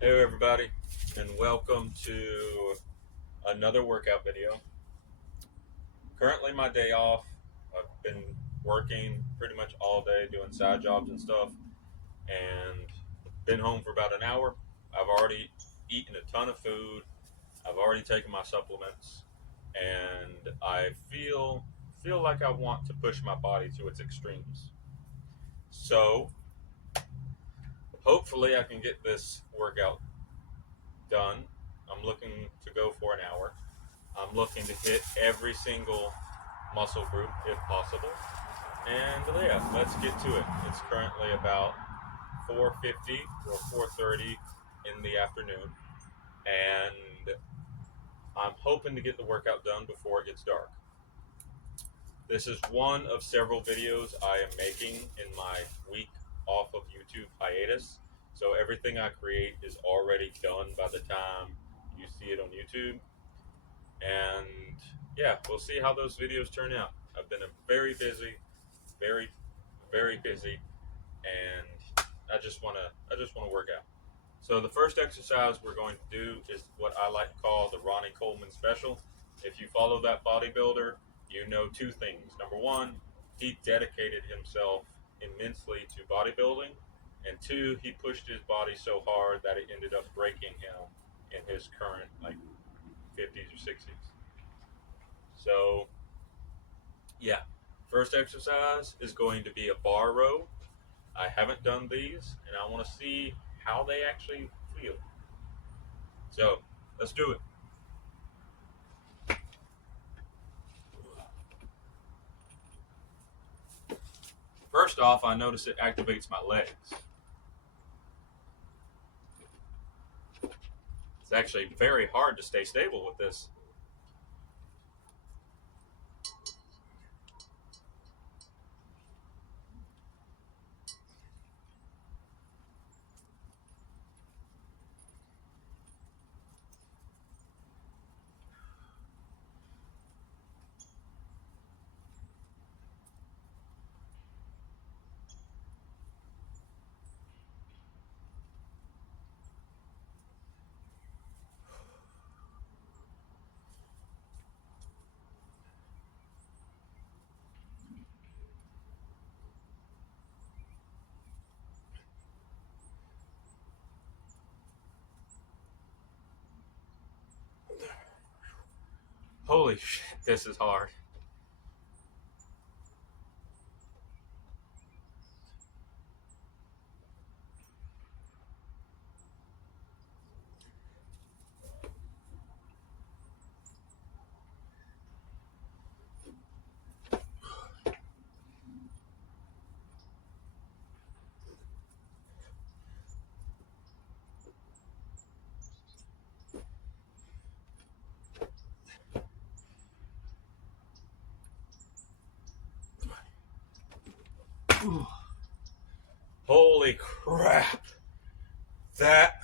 Hey everybody, and welcome to another workout video. Currently my day off. I've been working pretty much all day doing side jobs and stuff, and been home for about an hour. I've already eaten a ton of food. I've already taken my supplements, and I feel like I want to push my body to its extremes. So hopefully I can get this workout done. I'm looking to go for an hour. I'm looking to hit every single muscle group if possible. And yeah, let's get to it. It's currently about 4:50 or 4:30 in the afternoon, and I'm hoping to get the workout done before it gets dark. This is one of several videos I am making in my week off of YouTube hiatus. So everything I create is already done by the time you see it on YouTube. And yeah, we'll see how those videos turn out. I've been very busy, very, very busy, and I just wanna work out. So the first exercise we're going to do is what I like to call the Ronnie Coleman special. If you follow that bodybuilder, you know two things. Number one, he dedicated himself immensely to bodybuilding, and two, he pushed his body so hard that it ended up breaking him in his current like 50s or 60s. So yeah, first exercise is going to be a bar row. I haven't done these, and I want to see how they actually feel. So let's do it. First off, I notice it activates my legs. It's actually very hard to stay stable with this. Holy shit, this is hard. Holy crap. That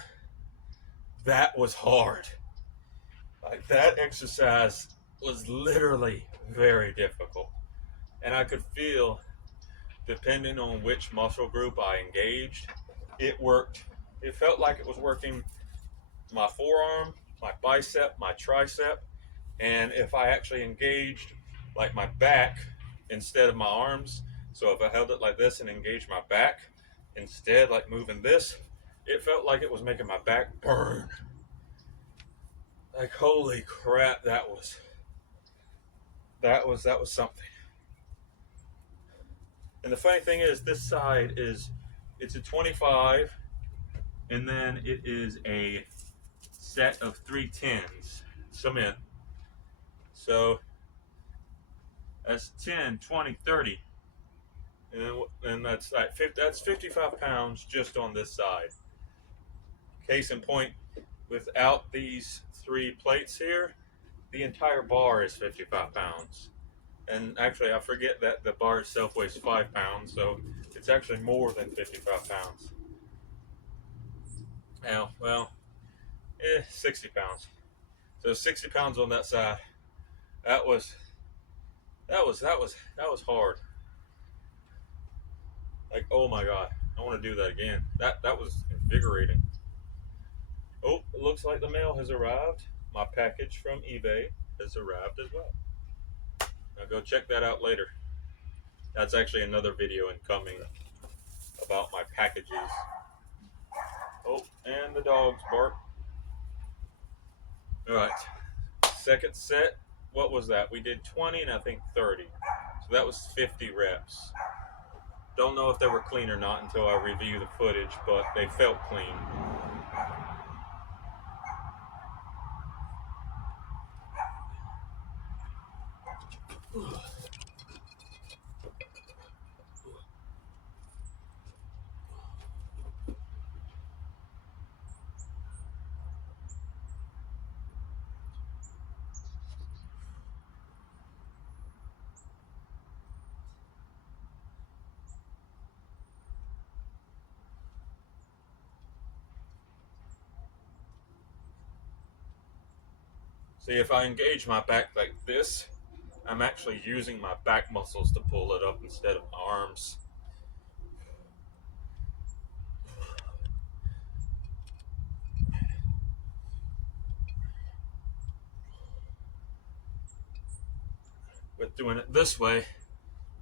that was hard. Like that exercise was literally very difficult. And I could feel, depending on which muscle group I engaged, it worked. It felt like it was working my forearm, my bicep, my tricep, and if I actually engaged like my back instead of my arms, so if I held it like this and engaged my back instead, like moving this, it felt like it was making my back burn. Like holy crap, that was something. And the funny thing is, this side is it's a 25, and then it is a set of 310s cement. So that's 10, 20, 30. And that's like 50, that's 55 pounds just on this side. Case in point, without these three plates here, the entire bar is 55 pounds. And actually, I forget that the bar itself weighs 5 pounds, so it's actually more than 55 pounds. Now, well, 60 pounds. So 60 pounds on that side. That was that was hard. Like, oh my god, I want to do that again. That was invigorating. Oh, it looks like the mail has arrived. My package from eBay has arrived as well. Now go check that out later. That's actually another video incoming about my packages. Oh, and the dogs bark. All right, second set. What was that? We did 20 and I think 30. So that was 50 reps. Don't know if they were clean or not until I review the footage, but they felt clean. See, if I engage my back like this, I'm actually using my back muscles to pull it up instead of my arms. But doing it this way,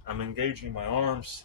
I'm engaging my arms.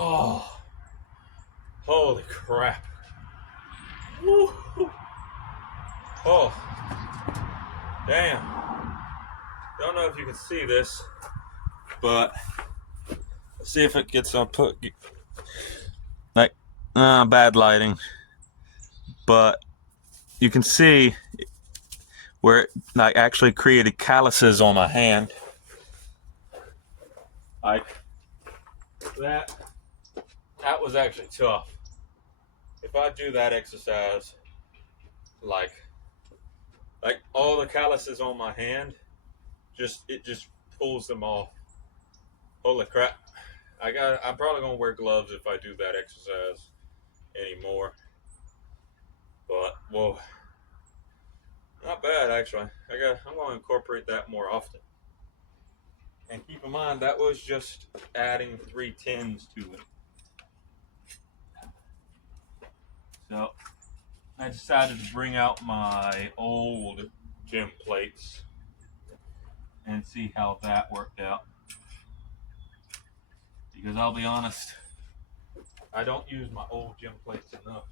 Oh, holy crap. Woo. Oh, damn. Don't know if you can see this, but let's see if it gets on put. Like, bad lighting. But you can see where it like actually created calluses on my hand. Like that was actually tough. If I do that exercise, like all the calluses on my hand, it just pulls them off. Holy crap. I'm probably gonna wear gloves if I do that exercise anymore. But whoa. Not bad actually. I'm gonna incorporate that more often. And keep in mind that was just adding 310s to it. So I decided to bring out my old gym plates and see how that worked out. Because I'll be honest, I don't use my old gym plates enough.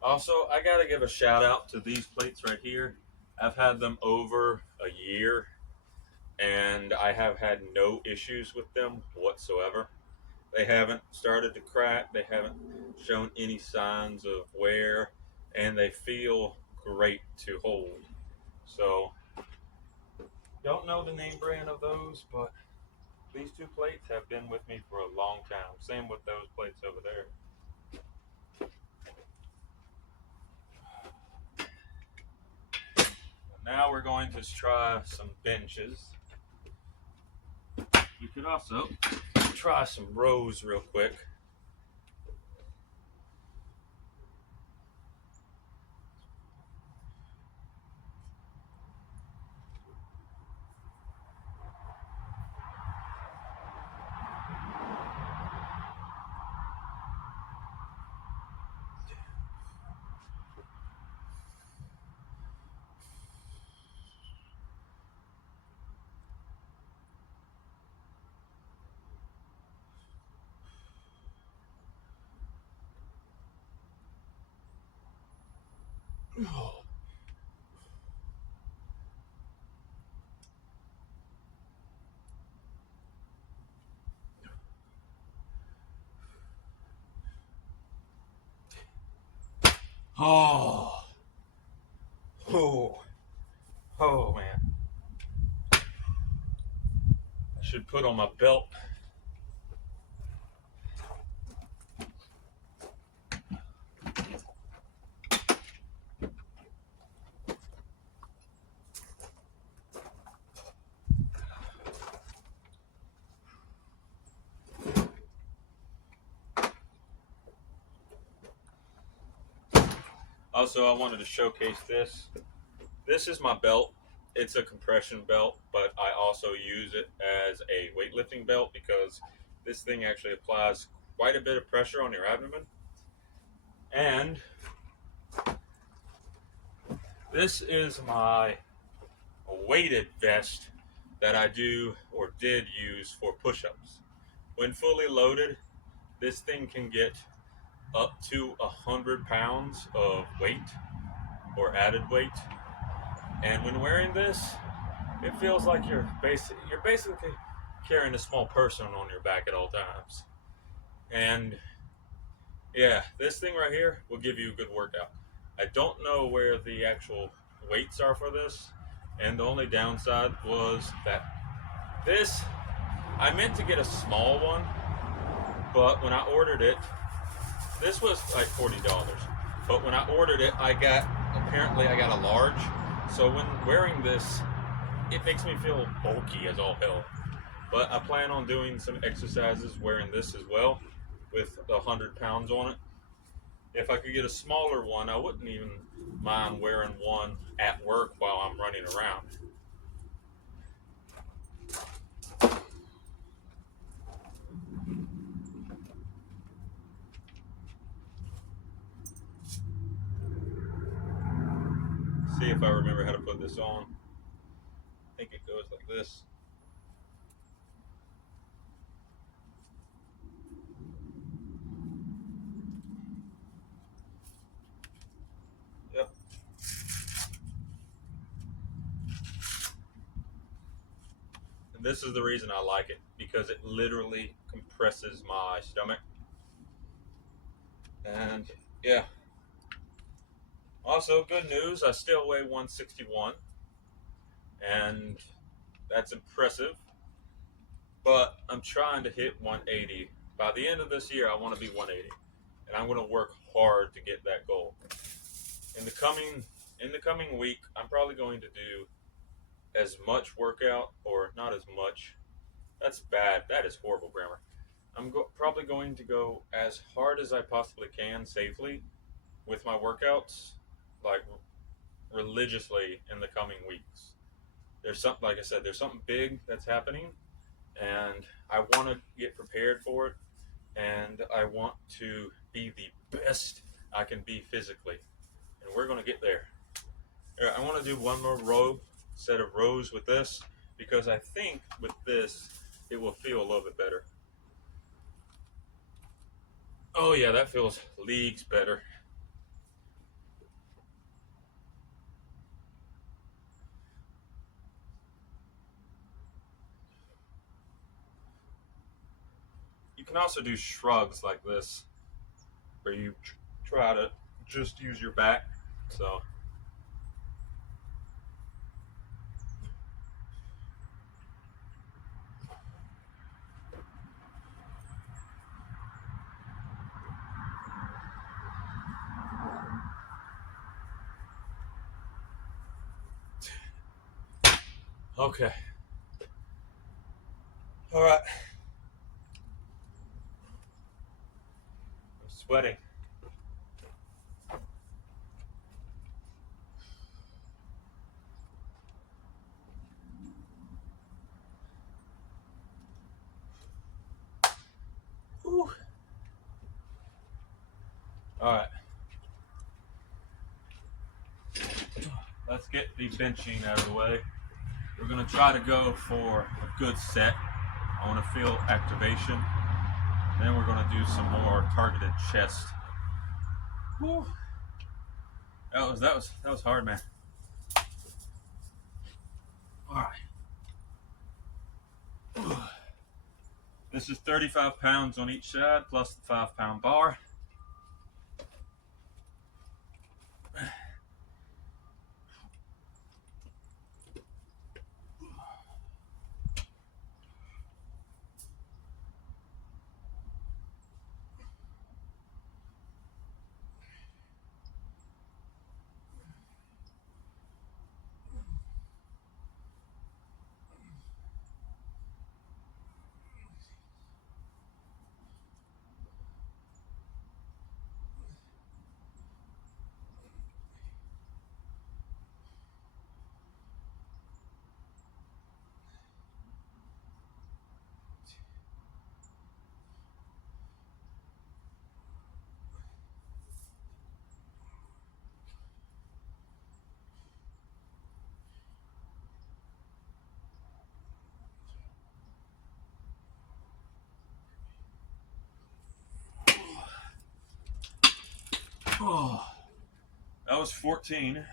Also, I gotta give a shout out to these plates right here. I've had them over a year and I have had no issues with them whatsoever. They haven't started to crack, they haven't shown any signs of wear, and they feel great to hold. So, don't know the name brand of those, but these two plates have been with me for a long time. Same with those plates over there. Now we're going to try some benches. We could also try some rows real quick. Oh, oh, oh man. I should put on my belt. Also, I wanted to showcase this. This is my belt. It's a compression belt, but I also use it as a weightlifting belt because this thing actually applies quite a bit of pressure on your abdomen. And this is my weighted vest that I do or did use for push-ups. When fully loaded, this thing can get up to 100 pounds of weight or added weight. And when wearing this, it feels like you're basically carrying a small person on your back at all times. And yeah, this thing right here will give you a good workout. I don't know where the actual weights are for this, and the only downside was that I meant to get a small one, but when I ordered it, this was like $40. But when I ordered it, apparently I got a large. So when wearing this, it makes me feel bulky as all hell. But I plan on doing some exercises wearing this as well with 100 pounds on it. If I could get a smaller one, I wouldn't even mind wearing one at work while I'm running around. See if I remember how to put this on. I think it goes like this. Yep. And this is the reason I like it, because it literally compresses my stomach. And yeah. Also, good news, I still weigh 161. And that's impressive. But I'm trying to hit 180. By the end of this year, I want to be 180. And I'm going to work hard to get that goal. In the coming week, I'm probably going to do as much workout, or not as much. That's bad. That is horrible grammar. I'm probably going to go as hard as I possibly can safely with my workouts, like religiously in the coming weeks. There's something, like I said, there's something big that's happening, and I want to get prepared for it, and I want to be the best I can be physically, and we're going to get there. I want to do one more set of rows with this, because I think with this it will feel a little bit better. Oh yeah, that feels leagues better. You can also do shrugs like this, where you try to just use your back. So okay. All right. I'm sweating. Whew. All right. Let's get the benching out of the way. We're going to try to go for a good set. I want to feel activation. Then we're going to do some more targeted chest. Whew. That was hard, man. All right. This is 35 pounds on each side plus the 5-pound bar. Oh, that was 14.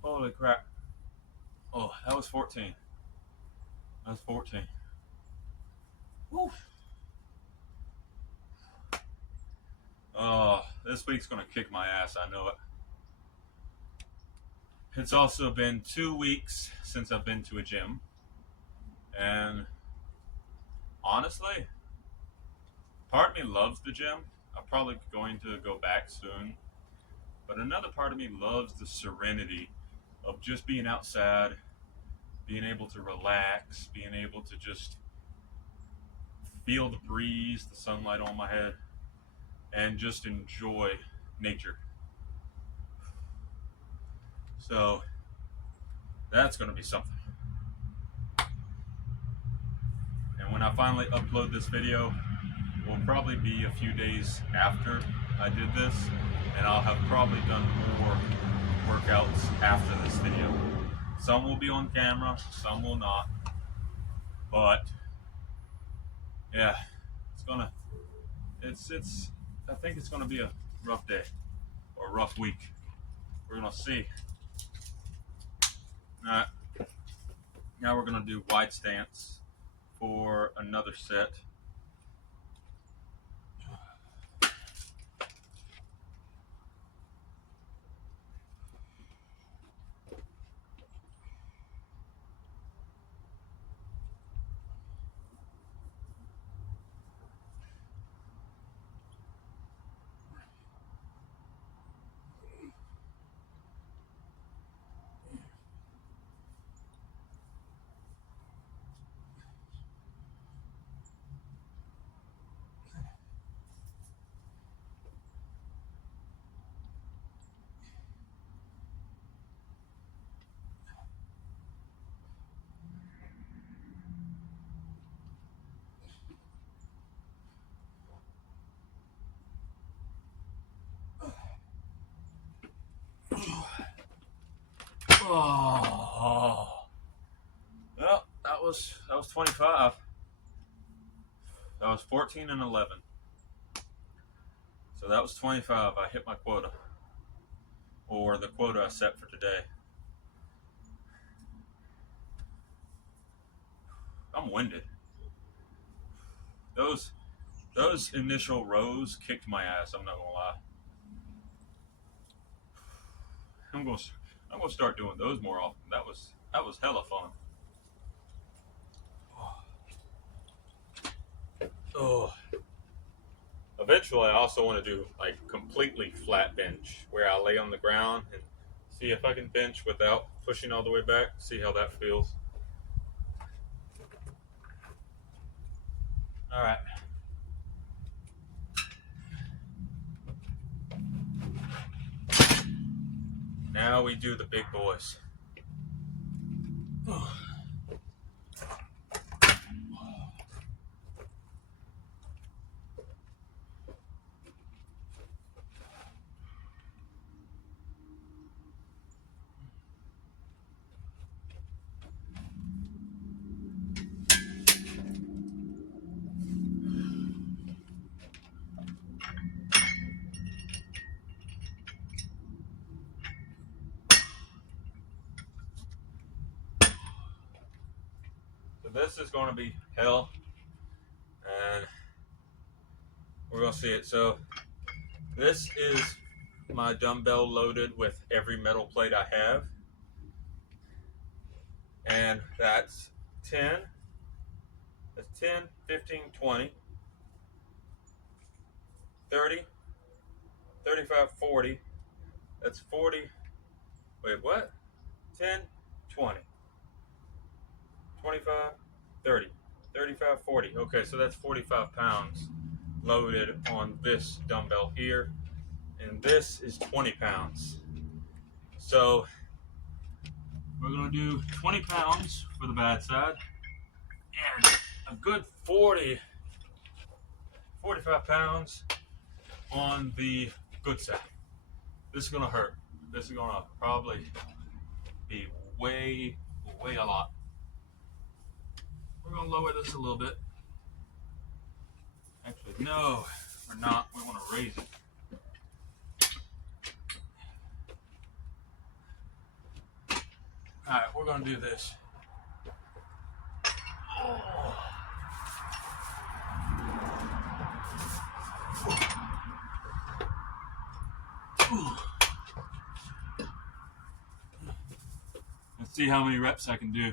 Holy crap. Oh, that was 14. That was 14. Woo. Oh, this week's going to kick my ass. I know it. It's also been 2 weeks since I've been to a gym. And honestly, part of me loves the gym. I'm probably going to go back soon. But another part of me loves the serenity of just being outside, being able to relax, being able to just feel the breeze, the sunlight on my head, and just enjoy nature. So that's going to be something. And when I finally upload this video, will probably be a few days after I did this, and I'll have probably done more workouts after this video. Some will be on camera, some will not, but yeah, I think it's gonna be a rough day or a rough week. We're gonna see. All right, now we're gonna do wide stance for another set. Oh, well, that was 25. That was 14 and 11. So that was 25. I hit my quota, or the quota I set for today. I'm winded. Those initial rows kicked my ass. I'm not gonna lie. I'm gonna start doing those more often. That was hella fun. Oh. Eventually, I also want to do like completely flat bench, where I lay on the ground and see if I can bench without pushing all the way back. See how that feels. All right. Now we do the big boys. So this is going to be hell, and we're going to see it. So this is my dumbbell loaded with every metal plate I have, and that's 10, that's 10, 15, 20, 30, 35, 40, that's 40, wait, what? 10, 20, 25, 30, 35, 40. Okay, so that's 45 pounds loaded on this dumbbell here, and this is 20 pounds. So we're gonna do 20 pounds for the bad side, and a good 45 pounds on the good side. This is gonna hurt. This is gonna probably be way a lot. We're gonna lower this a little bit. Actually, no, we're not. We wanna raise it. All right, we're gonna do this. Oh. Let's see how many reps I can do.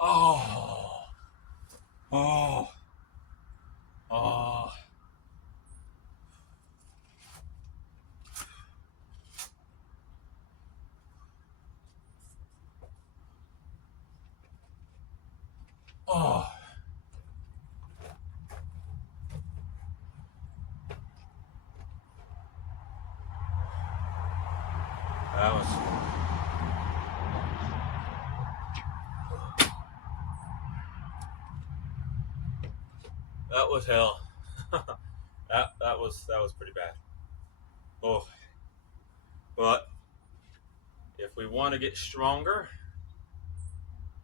Oh, oh, oh. Oh. That was hell. that was pretty bad. Oh, but if we want to get stronger,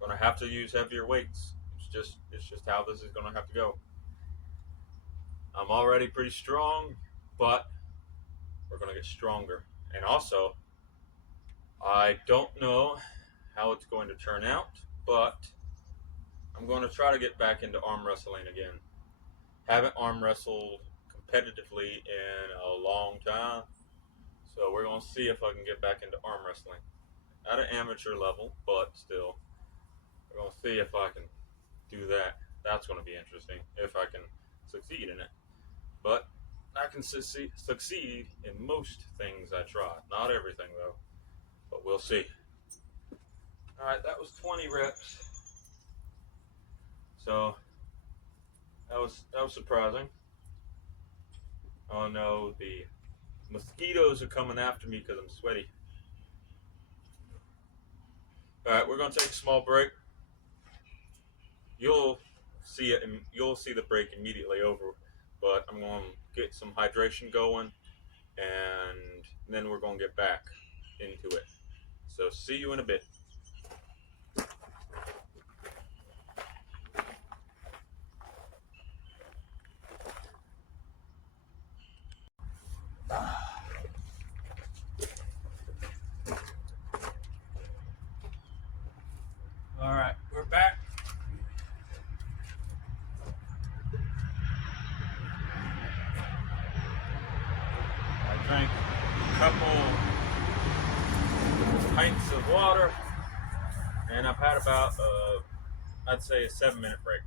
we're gonna have to use heavier weights. It's just how this is gonna have to go. I'm already pretty strong, but we're gonna get stronger. And also, I don't know how it's going to turn out, but I'm going to try to get back into arm wrestling again. Haven't arm wrestled competitively in a long time, so we're going to see if I can get back into arm wrestling at an amateur level, but still, we're going to see if I can do that. That's going to be interesting if I can succeed in it. But I can succeed in most things I try. Not everything though, but we'll see. All right, that was 20 reps. So that was surprising. Oh no, the mosquitoes are coming after me because I'm sweaty. All right, we're gonna take a small break. You'll see it, and you'll see the break immediately over. But I'm gonna get some hydration going, and then we're gonna get back into it. So see you in a bit. All right, we're back. I drank a couple pints of water, and I've had about, I'd say, a 7-minute break.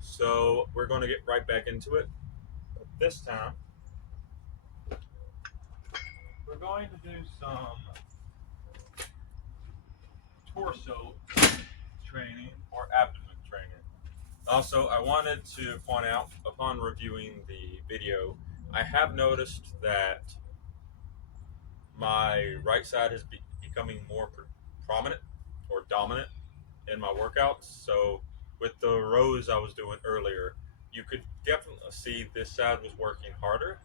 So we're going to get right back into it. But this time, we're going to do some torso training or abdomen training. Also, I wanted to point out, upon reviewing the video, I have noticed that my right side is becoming more prominent or dominant in my workouts. So with the rows I was doing earlier, you could definitely see this side was working harder.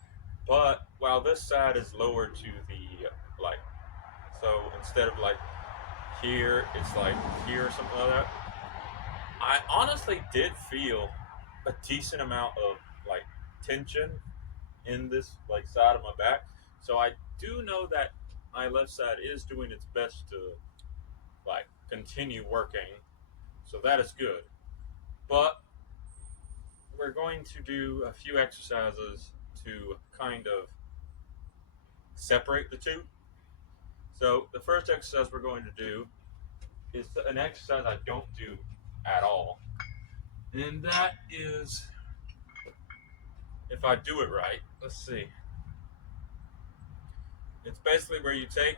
But while this side is lower to the, like, so instead of like here, it's like here or something like that. I honestly did feel a decent amount of like tension in this like side of my back. So I do know that my left side is doing its best to like continue working. So that is good. But we're going to do a few exercises to kind of separate the two. So the first exercise we're going to do is an exercise I don't do at all. And that is, if I do it right, let's see. It's basically where you take,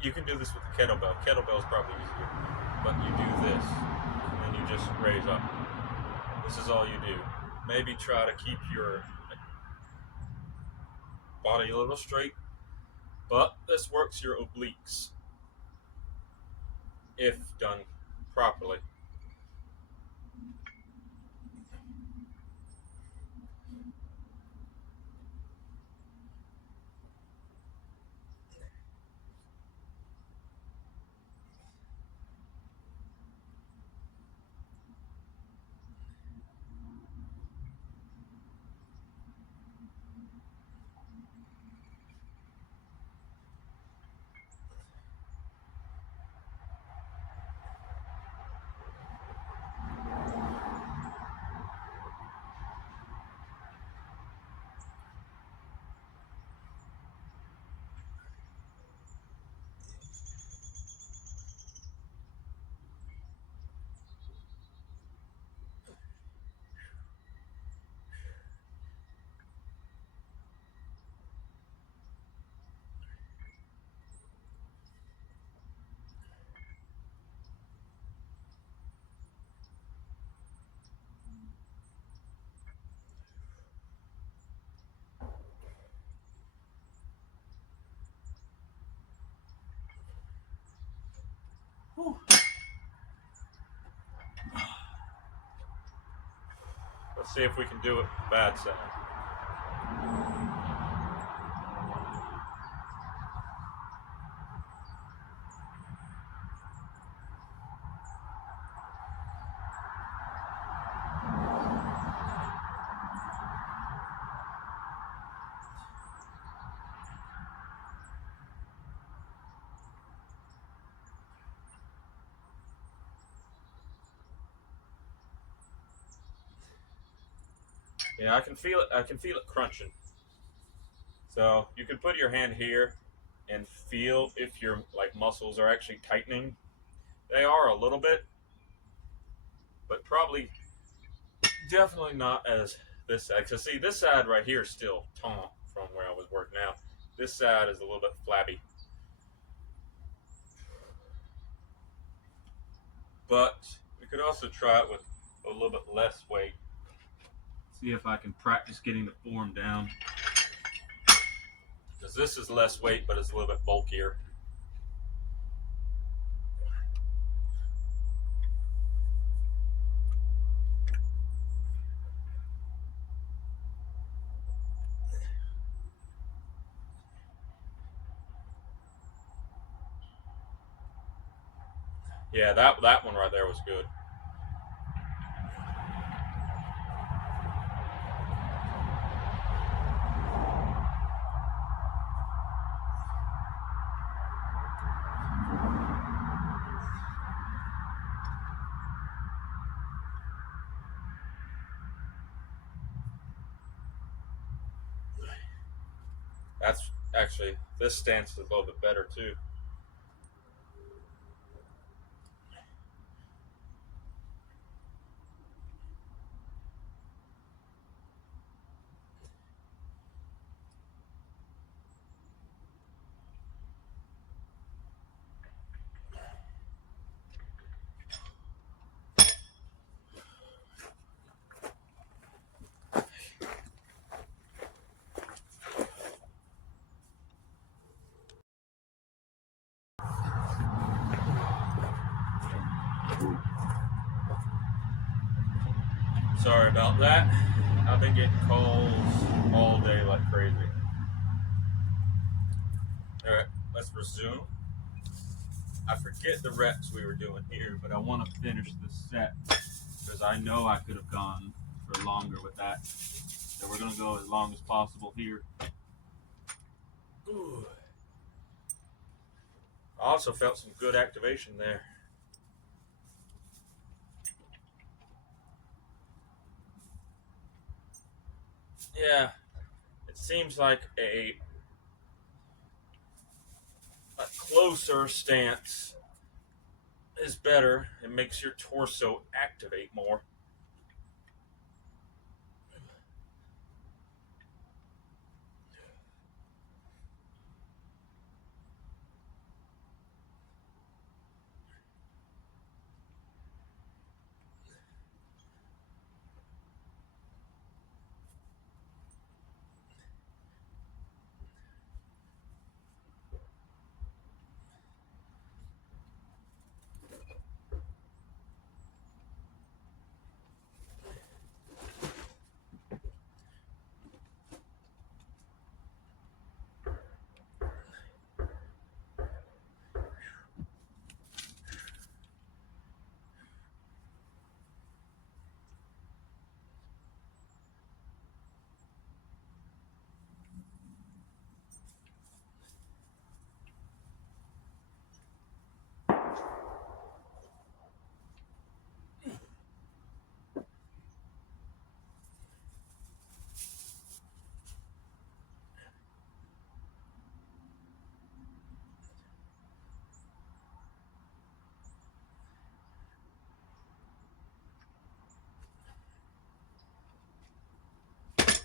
you can do this with the kettlebell. Kettlebell is probably easier. But you do this, and then you just raise up. This is all you do. Maybe try to keep your body a little straight. But this works your obliques if done properly. Whew. Let's see if we can do it with the bad side. Yeah, I can feel it. I can feel it crunching. So you can put your hand here and feel if your like muscles are actually tightening. They are a little bit, but probably definitely not as this side. Cause see, this side right here is still taut from where I was working out. This side is a little bit flabby. But we could also try it with a little bit less weight. See if I can practice getting the form down. Because this is less weight, but it's a little bit bulkier. Yeah, that one right there was good. Actually, this stance is a little bit better too. Sorry about that. I've been getting calls all day like crazy. All right, let's resume. I forget the reps we were doing here, but I want to finish this set because I know I could have gone for longer with that. So we're going to go as long as possible here. Ooh. I also felt some good activation there. Yeah, it seems like a closer stance is better. It makes your torso activate more.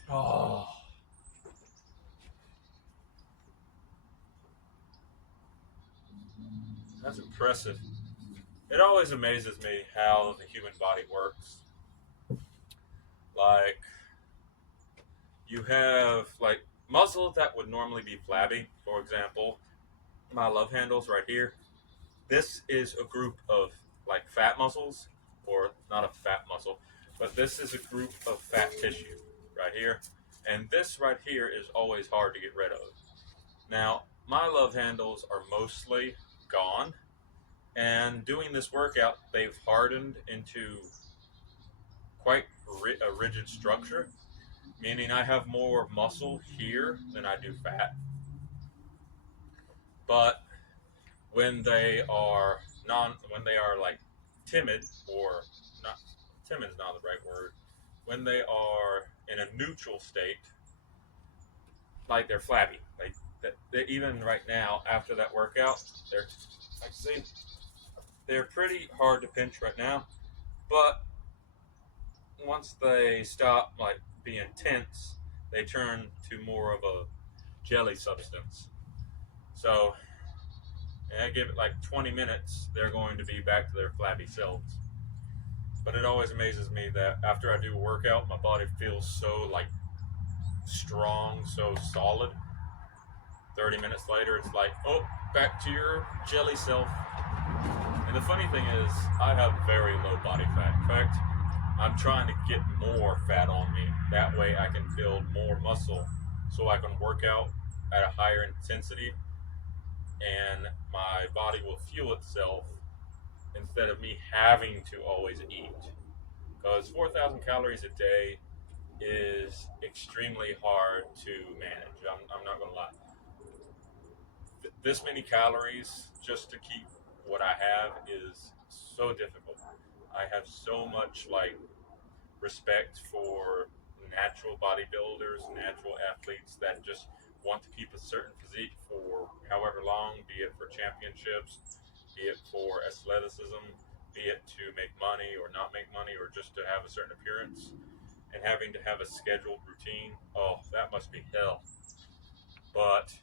Oh, that's impressive. It always amazes me how the human body works. Like, you have like muscle that would normally be flabby. For example, my love handles right here. This is a group of like fat muscles, or not a fat muscle, but this is a group of fat tissue right here. And this right here is always hard to get rid of. Now, my love handles are mostly gone, and doing this workout, they've hardened into quite a rigid structure, meaning I have more muscle here than I do fat. But when they are like timid, or not, timid is not the right word, when they are in a neutral state, like they're flabby. Like they, even right now after that workout, they're like, see, they're pretty hard to pinch right now. But once they stop like being tense, they turn to more of a jelly substance. So, and I give it like 20 minutes, they're going to be back to their flabby selves. But it always amazes me that after I do a workout, my body feels so like strong, so solid. 30 minutes later, it's like, oh, back to your jelly self. And the funny thing is, I have very low body fat. In fact, I'm trying to get more fat on me. That way I can build more muscle so I can work out at a higher intensity and my body will fuel itself instead of me having to always eat. Because 4,000 calories a day is extremely hard to manage. I'm not going to lie. This many calories just to keep what I have is so difficult. I have so much like respect for natural bodybuilders, natural athletes that just want to keep a certain physique for however long, be it for championships, be it for athleticism, be it to make money or not make money, or just to have a certain appearance, and having to have a scheduled routine, oh, that must be hell. But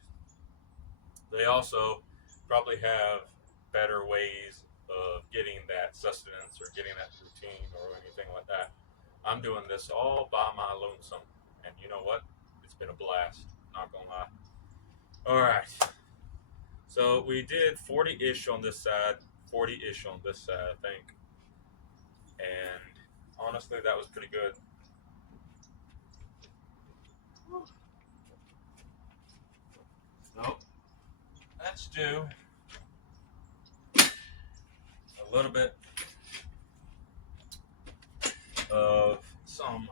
they also probably have better ways of getting that sustenance or getting that routine or anything like that. I'm doing this all by my lonesome, and you know what? It's been a blast. Not gonna lie. All right. So we did 40-ish on this side, 40-ish on this side, I think. And honestly, that was pretty good. So let's do a little bit of some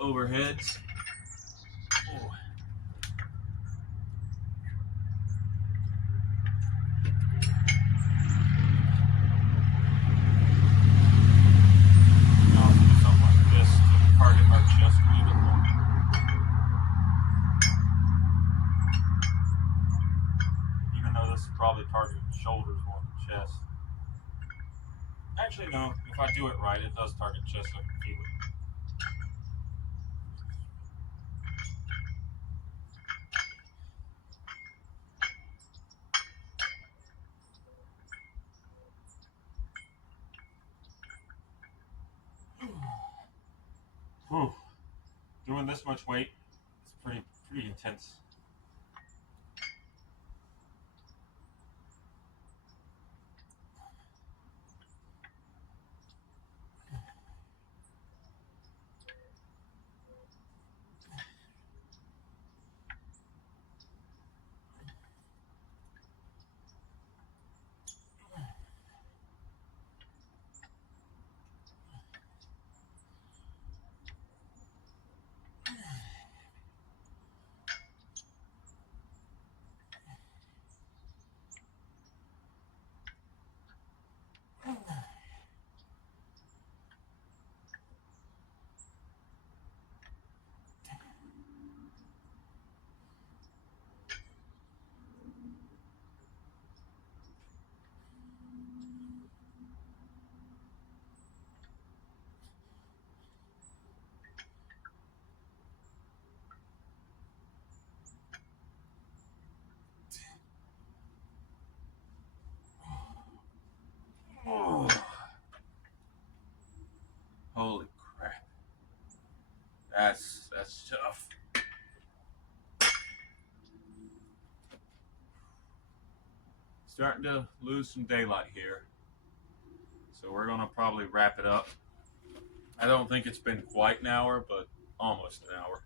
overheads. Ooh. I'll do something like this to target our chest a little bit more. Even though this is probably targeting the shoulders more than chest. Actually, no. If I do it right, it does target chest. I can feel it. Whew. Doing this much weight is pretty intense. Oh. Holy crap. That's tough. Starting to lose some daylight here. So we're gonna probably wrap it up. I don't think it's been quite an hour, but almost an hour.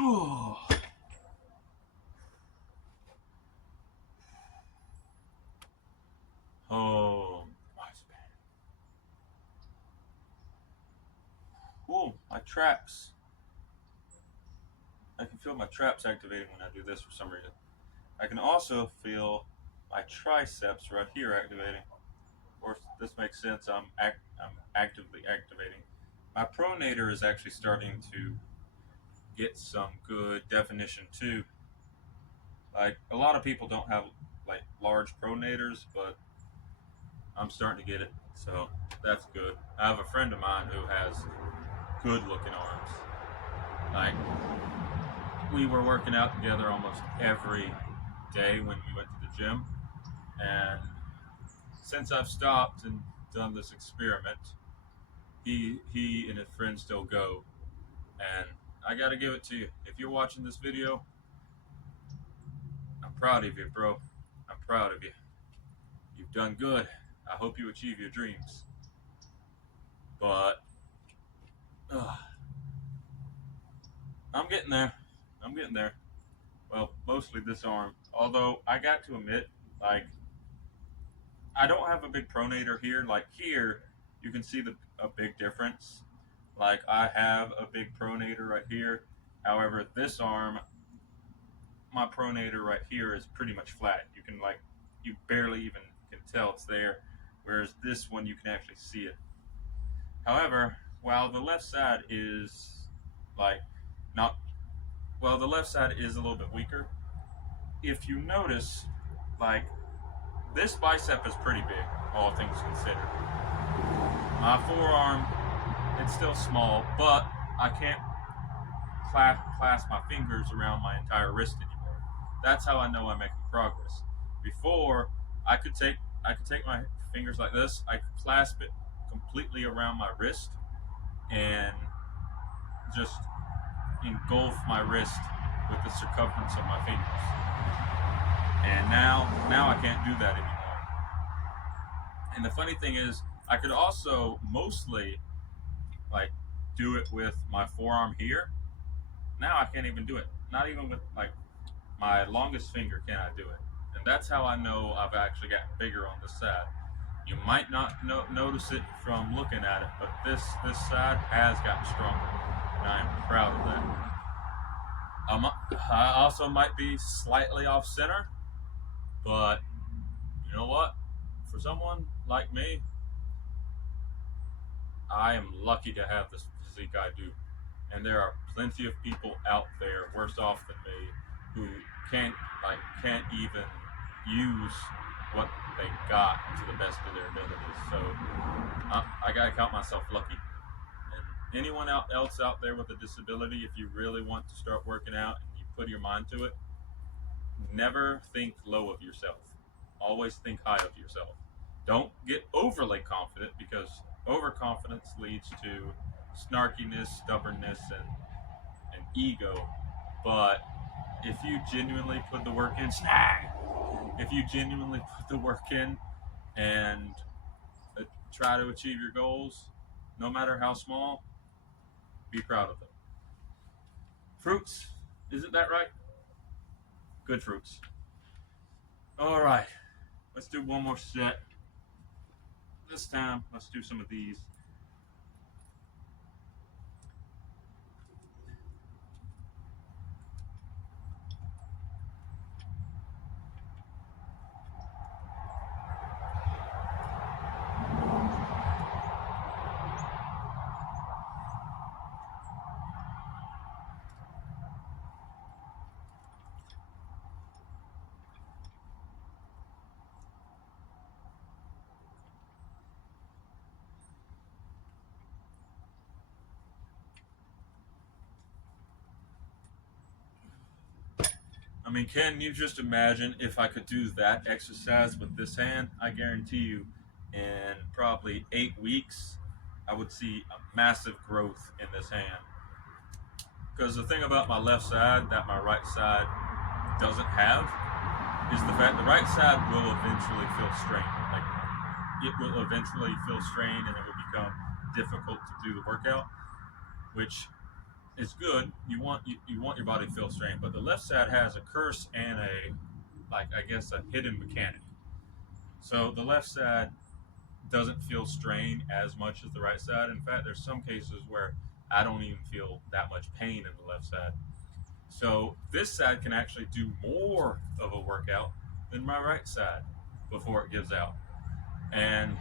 Oh. Oh, whoa, my traps. I can feel my traps activating when I do this for some reason. I can also feel my triceps right here activating. Of course, this makes sense. I'm actively activating. My pronator is actually starting to get some good definition too. Like a lot of people don't have like large pronators, but I'm starting to get it. So that's good. I have a friend of mine who has good looking arms. Like, we were working out together almost every day when we went to the gym. And since I've stopped and done this experiment, he and his friends still go. And I gotta give it to you. If you're watching this video, I'm proud of you, bro. I'm proud of you. You've done good. I hope you achieve your dreams. But uh, I'm getting there. I'm getting there. Well, mostly this arm. Although I got to admit, like, I don't have a big pronator here. Like here, you can see a big difference. Like I have a big pronator right here. However, this arm, my pronator right here is pretty much flat. You can like, you barely even can tell it's there. Whereas this one, you can actually see it. However, while the left side is like not, well, the left side is a little bit weaker. If you notice, like this bicep is pretty big, all things considered. My forearm, it's still small, but I can't clasp my fingers around my entire wrist anymore. That's how I know I'm making progress. Before, I could take my fingers like this. I could clasp it completely around my wrist and just engulf my wrist with the circumference of my fingers. And now I can't do that anymore. And the funny thing is, I could also mostly like do it with my forearm here. Now I can't even do it. Not even with like my longest finger can I do it. And that's how I know I've actually gotten bigger on this side. You might not notice it from looking at it, but this side has gotten stronger, and I am proud of that. I also might be slightly off center, but you know what? For someone like me, I am lucky to have this physique I do. And there are plenty of people out there worse off than me who can't even use what they got to the best of their abilities. So I gotta count myself lucky. And anyone else out there with a disability, if you really want to start working out and you put your mind to it, never think low of yourself. Always think high of yourself. Don't get overly confident because overconfidence leads to snarkiness, stubbornness, and ego. But if you genuinely put the work in, if you genuinely put the work in and try to achieve your goals, no matter how small, be proud of them. Fruits, isn't that right? Good fruits. All right, let's do one more set. This time, let's do some of these. I mean, can you just imagine if I could do that exercise with this hand? I guarantee you, in probably 8 weeks, I would see a massive growth in this hand. Because the thing about my left side that my right side doesn't have is the fact the right side will eventually feel strained. Like it will eventually feel strained and it will become difficult to do the workout, which is good. You want your body to feel strained, but the left side has a curse and a hidden mechanic. So the left side doesn't feel strained as much as the right side. In fact, there's some cases where I don't even feel that much pain in the left side. So this side can actually do more of a workout than my right side before it gives out. And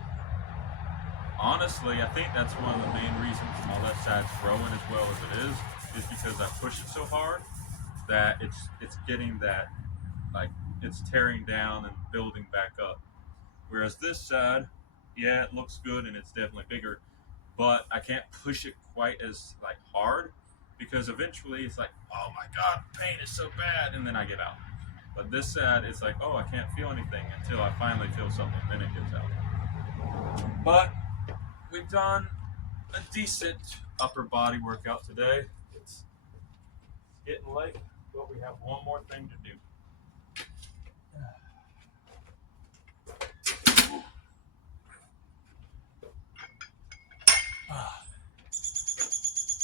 honestly, I think that's one of the main reasons my left side's growing as well as it is because I push it so hard that it's getting that, like, it's tearing down and building back up. Whereas this side, yeah, it looks good and it's definitely bigger, but I can't push it quite as like hard because eventually it's like, oh my God, pain is so bad, and then I get out. But this side, it's like, oh, I can't feel anything until I finally feel something, then it gets out. But we've done a decent upper body workout today. It's getting late, but we have one more thing to do.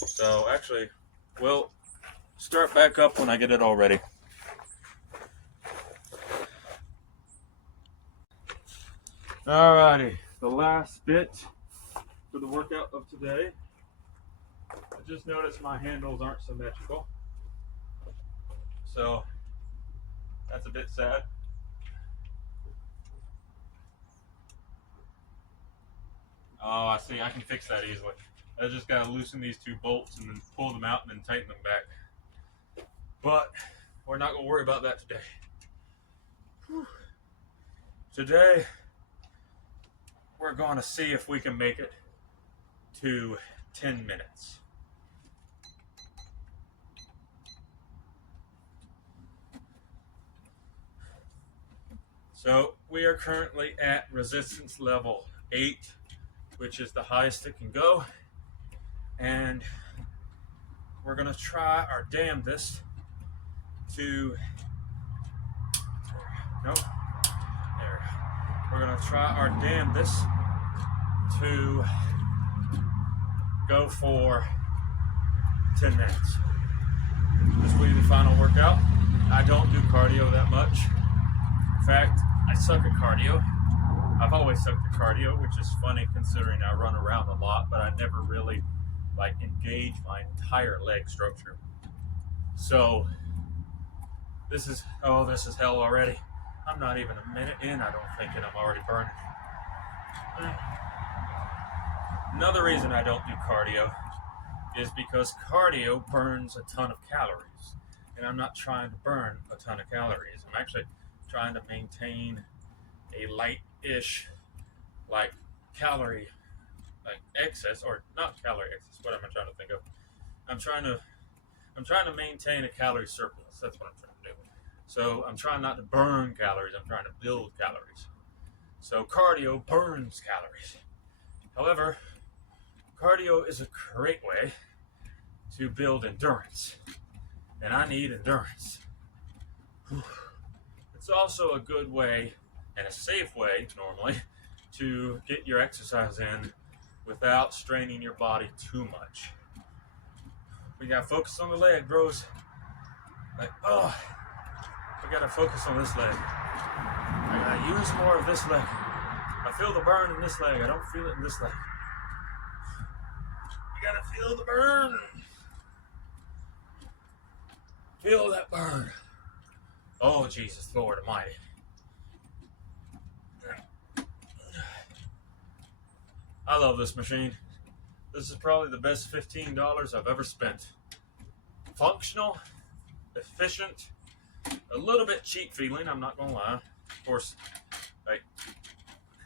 So actually, we'll start back up when I get it all ready. Alrighty, the last bit for the workout of today. I just noticed my handles aren't symmetrical, so that's a bit sad. Oh, I see. I can fix that easily. I just gotta loosen these two bolts and then pull them out and then tighten them back. But we're not gonna worry about that today. Whew. Today, we're gonna see if we can make it to 10 minutes. So we are currently at resistance level 8, which is the highest it can go. And we're gonna try our damnedest to, nope, there. We're gonna try our damnedest to go for 10 minutes. This will be the final workout. I don't do cardio that much. In fact, I suck at cardio. I've always sucked at cardio, which is funny considering I run around a lot, but I never really engage my entire leg structure. So this is hell already. I'm not even a minute in, I don't think, and I'm already burning. Another reason I don't do cardio is because cardio burns a ton of calories, and I'm not trying to burn a ton of calories. I'm actually trying to maintain a light-ish calorie excess, or not calorie excess. What am I trying to think of? I'm trying to maintain a calorie surplus. That's what I'm trying to do. So I'm trying not to burn calories. I'm trying to build calories. So cardio burns calories. However, cardio is a great way to build endurance, and I need endurance. It's also a good way and a safe way, normally, to get your exercise in without straining your body too much. We gotta focus on the leg, bros. We gotta focus on this leg. I gotta use more of this leg. I feel the burn in this leg. I don't feel it in this leg. You gotta feel the burn. Feel that burn. Oh, Jesus, Lord Almighty. I love this machine. This is probably the best $15 I've ever spent. Functional, efficient, a little bit cheap feeling, I'm not gonna lie. Of course,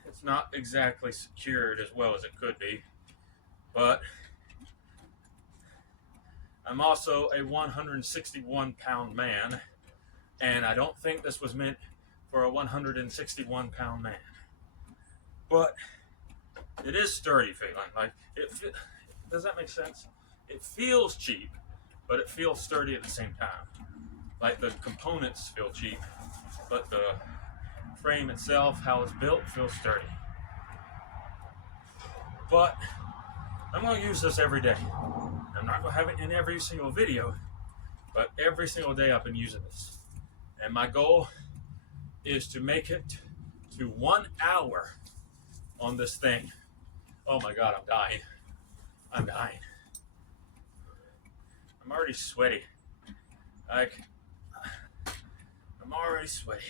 it's not exactly secured as well as it could be, but I'm also a 161-pound man, and I don't think this was meant for a 161-pound man. But it is sturdy feeling. Does that make sense? It feels cheap, but it feels sturdy at the same time. The components feel cheap, but the frame itself, how it's built, feels sturdy. But I'm going to use this every day. I'm not going to have it in every single video, but every single day I've been using this. And my goal is to make it to 1 hour on this thing. Oh my God, I'm dying. I'm dying. I'm already sweaty. I'm already sweaty.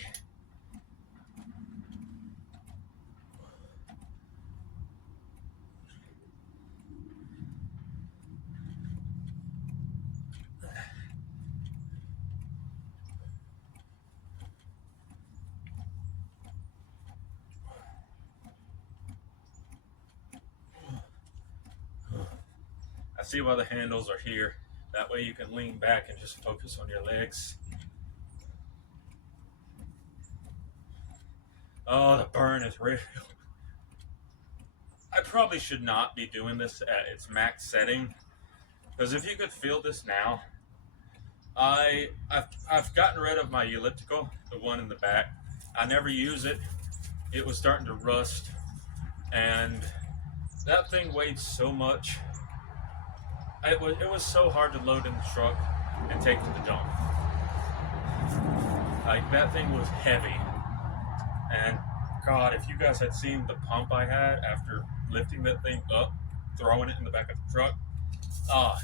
I see why the handles are here. That way you can lean back and just focus on your legs. Oh, the burn is real. I probably should not be doing this at its max setting, because if you could feel this now, I've gotten rid of my elliptical, the one in the back. I never use it. It was starting to rust, and that thing weighed so much. It was so hard to load in the truck and take to the dump. Like, that thing was heavy, and God, if you guys had seen the pump I had after lifting that thing up, throwing it in the back of the truck,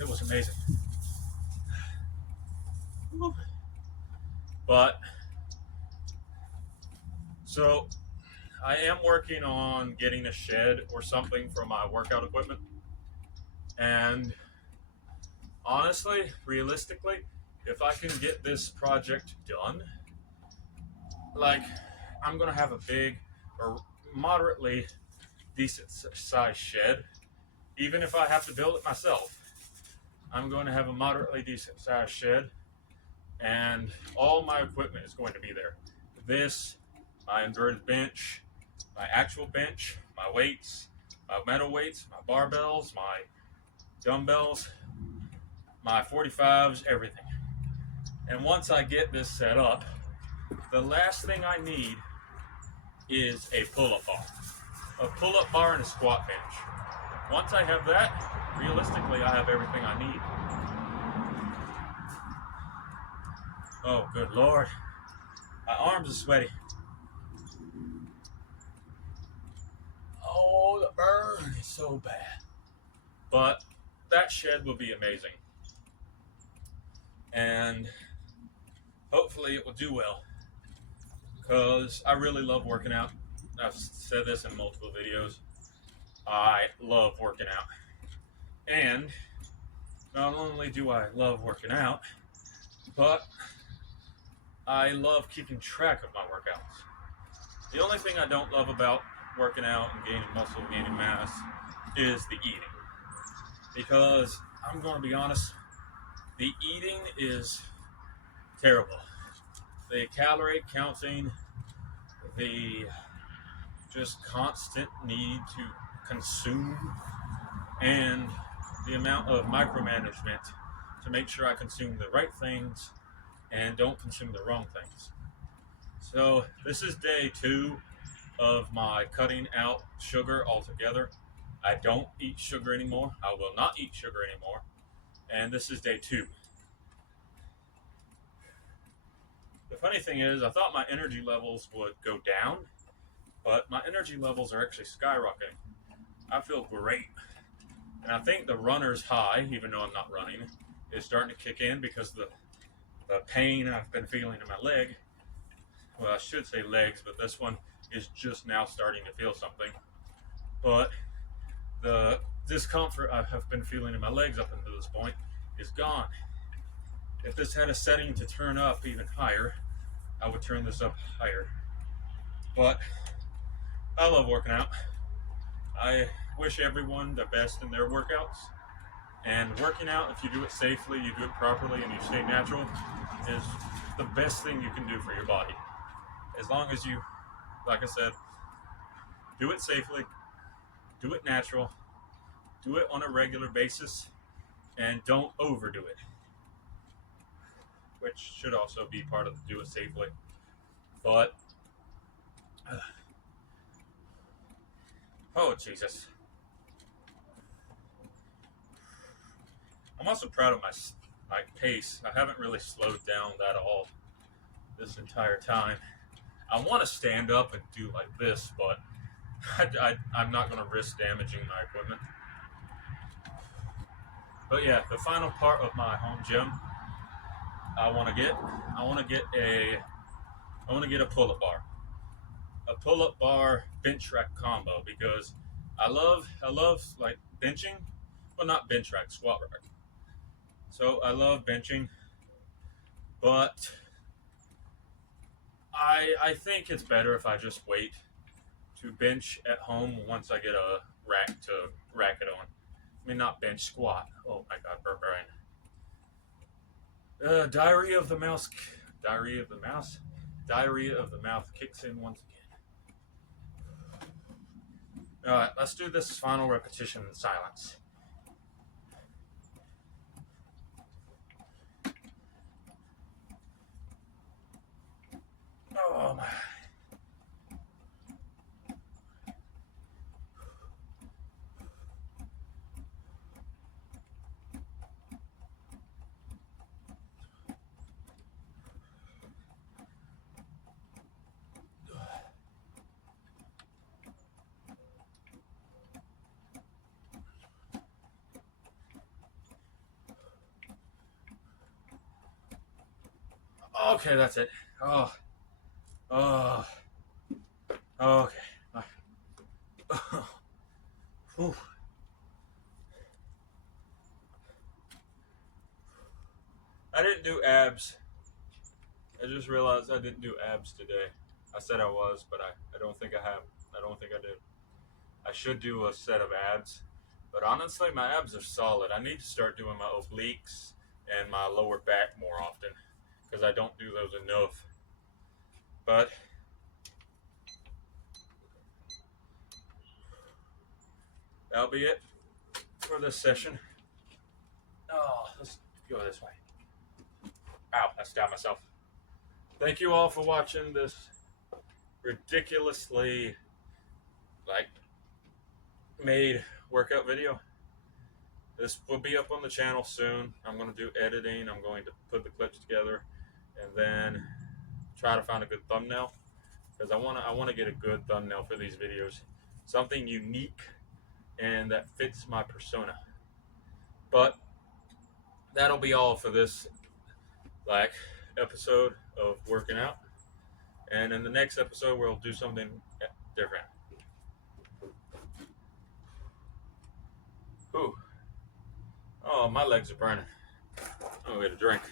it was amazing. But so I am working on getting a shed or something for my workout equipment. And honestly, realistically, if I can get this project done, like, I'm gonna have a big or moderately decent sized shed. Even if I have to build it myself, I'm going to have a moderately decent sized shed, and all my equipment is going to be there. This, my inverted bench, my actual bench, my weights, my metal weights, my barbells, my dumbbells, my 45s, everything. And once I get this set up, the last thing I need is a pull-up bar. A pull-up bar and a squat bench. Once I have that, realistically, I have everything I need. Oh, good Lord. My arms are sweaty. Oh, the burn is so bad. But that shed will be amazing. And hopefully it will do well, because I really love working out. I've said this in multiple videos. I love working out. And not only do I love working out, but I love keeping track of my workouts. The only thing I don't love about working out and gaining muscle, gaining mass, is the eating. Because I'm going to be honest, the eating is terrible. The calorie counting, the just constant need to consume, and the amount of micromanagement to make sure I consume the right things and don't consume the wrong things. So this is day 2 of my cutting out sugar altogether. I don't eat sugar anymore. I will not eat sugar anymore. And this is day 2. The funny thing is, I thought my energy levels would go down, but my energy levels are actually skyrocketing. I feel great. And I think the runner's high, even though I'm not running, is starting to kick in because the pain I've been feeling in my leg. Well, I should say legs, but this one is just now starting to feel something. But the discomfort I have been feeling in my legs up until this point is gone. If this had a setting to turn up even higher, I would turn this up higher. But I love working out. I wish everyone the best in their workouts. And working out, if you do it safely, you do it properly, and you stay natural, is the best thing you can do for your body. As long as you, like I said, do it safely, do it natural, do it on a regular basis, and don't overdo it. Which should also be part of the do it safely. But, oh Jesus. I'm also proud of my pace. I haven't really slowed down that all this entire time. I want to stand up and do like this, but I'm not going to risk damaging my equipment. But yeah, the final part of my home gym, I want to get a pull-up bar, bench rack combo, because I love like benching, well, not bench rack, squat rack. So I love benching, but I think it's better if I just wait to bench at home once I get a rack to rack it on. I mean, not bench, squat. Oh my God, Brian. Diarrhea of the mouse. Diarrhea of the mouse. Diarrhea of the mouth kicks in once again. All right, let's do this final repetition in silence. Oh my. Okay, that's it. Oh, oh, okay. Whew. I didn't do abs. I just realized I didn't do abs today. I said I was, but I don't think I have. I don't think I did. I should do a set of abs, but honestly, my abs are solid. I need to start doing my obliques and my lower back more often because I don't do those enough. But that'll be it for this session. Oh, let's go this way. Ow, I stabbed myself. Thank you all for watching this ridiculously made workout video. This will be up on the channel soon. I'm going to do editing. I'm going to put the clips together and then try to find a good thumbnail because I want to get a good thumbnail for these videos. Something unique and that fits my persona. But that'll be all for this episode of working out. And in the next episode, we'll do something different. Ooh. Oh, my legs are burning. I'm gonna get a drink.